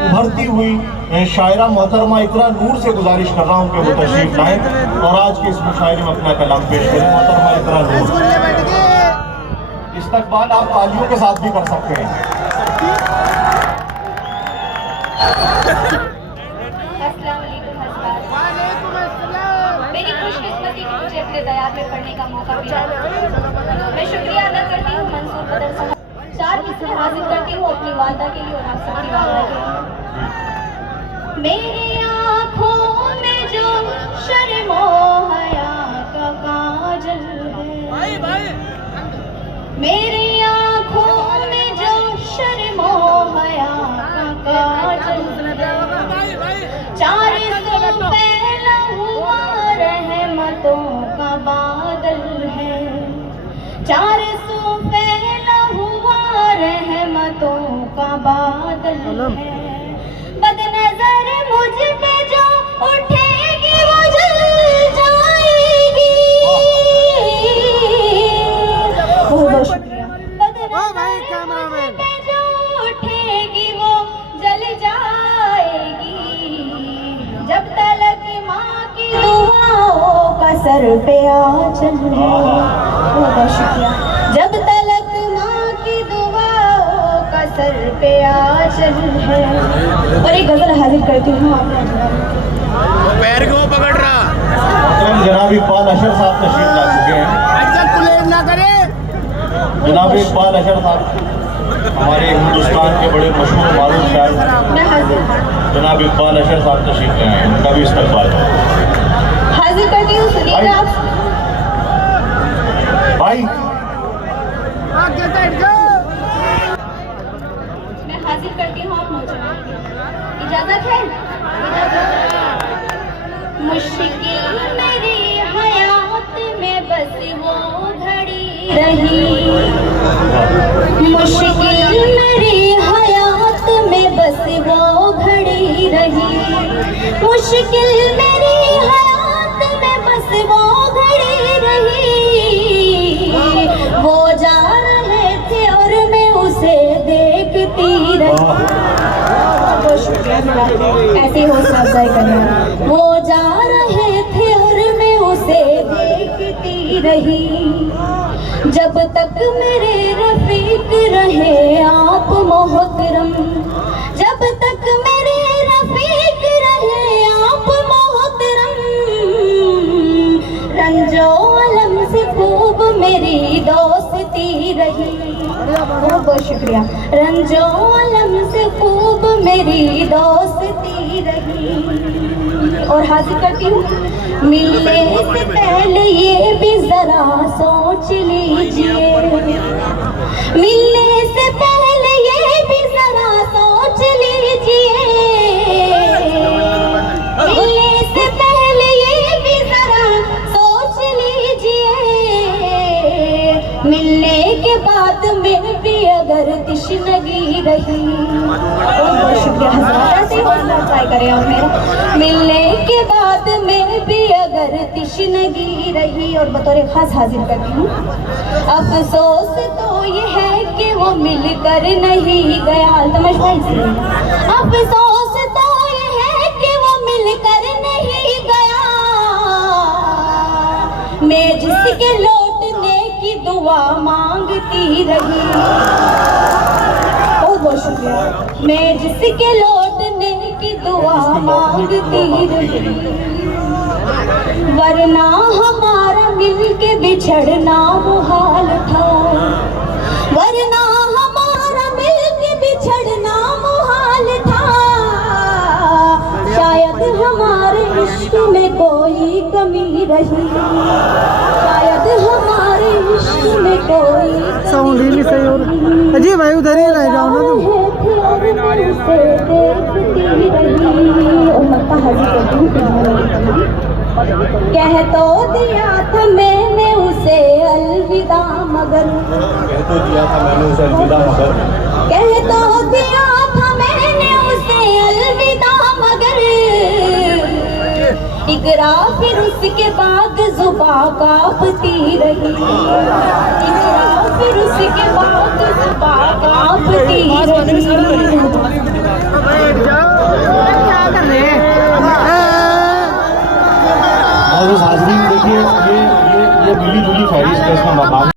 उभरती हुई शायरा मोहतरमा इकरा नूर से गुजारिश कर रहा हूँ कि वो तशरीफ लाएं और आज के इस मुशायरे में अपना कलाम पेश करें। मोहतरमा इकरा नूर, इस्तकबाल आप तालियों के साथ भी कर सकते हैं। मेरी खुशकिस्मती कि मुझे अपने दयाल में पढ़ने का मौका मिला। मैं शुक्रिया अदा करती हूँ मंसूर बदर साहब। 4 किस्में हासिल करती हूँ अपनी वालदा के लिए और आप सबकी वालदा के लिए। मेरी आँखों में जो शर्मो हया का काजल है, मेरी आँखों में जो शर्मो हया का काजल है, 4 फैला हुआ रहमतों का बादल है, 400 फैला हुआ रहमतों का बादल है। बदनजर मुझ पे जो उठेगी वो जल जाएगी। बहुत शुक्रिया। बदनजर मुझ पे जो उठेगी वो जल जाएगी। जब तलक माँ की दुआओं का सर पे आंचल है। बहुत शुक्रिया। जब तलक माँ की दुआओं का सर पे आंचल है। और एक गजल हाजिर करती हूँ पैर को पकड़ रहा। जनाब इकबाल अशर साहब तशरीफ ला चुके हैं। ना करे जनाब इकबाल अशर साहब हमारे हिंदुस्तान के बड़े मशहूर मारूफ शायर जनाब इकबाल अशर साहब तशरीफ लाए हैं, उनका भी इस्तकबाल हाजिर करती हूँ। सुनिएगा आप भाई। मैं हाजिर करती हूँ आप नौजवान की इजाजत है। मुश्किल मेरी हयात में बस वो घड़ी रही, मुश्किल मेरी हयात में बस वो घड़ी रही, मुश्किल मेरी हयात में बस वो घड़ी रही। वो जा रहे थे और मैं उसे देखती रही। ऐसे हौसला अफजाई करें। वो जा रहे थे और मैं उसे देखती रही। जब तक मेरे रफीक रहे आप मोहतरम, जब तक मेरे रफीक रहे आप मोहतरम, रंजो अलम से खूब मेरी दोस्ती रही। बहुत शुक्रिया। रंजो अलम से खूब मेरी दोस्ती रही। और हाजिर करती हूँ। मिलने से पहले ये भी जरा सोच लीजिए, मिलने से पहले ये भी जरा सोच लीजिए, मिलने से पहले ये भी जरा सोच लीजिए, मिलने के बाद में भी अगर तशनगी रही। बहुत शुक्रिया हज़रात, ऐसे हौसला अफजाई करें आप मेरा। मिलने के बाद में भी अगर तशनगी रही। और बतौर खास हाजिर करती हूँ। अफसोस तो ये है कि वो मिलकर नहीं गया। तमश भाई से अफसोस तो ये है कि वो मिलकर नहीं गया। मैं जिसके लौटने की दुआ मांगती रही। बहुत शुक्रिया। मैं जिसके लौटने की दुआ मांगती रही, वरना हमारा मिलके बिछड़ना मुहाल था, वरना हमारा मिलके बिछड़ना मुहाल था। शायद हमारे इश्क में कोई कमी रही, शायद हमारे इश्क में कोई साउंड ही नहीं सही हो रहा। अजी भाई उधर ही रह जाओ ना तुम। कह तो दिया था मैंने उसे अलविदा मगर, कह तो दिया था मैंने उसे अलविदा मगर, कह तो दिया था मैंने उसे अलविदा मगर, इकरा फिर उसके बाद जुबां कांपती रही, इकरा फिर उसके बाद जुबां कांपती रही। देखिए ये मिली जुली फहरिस्त है इसमें मकामी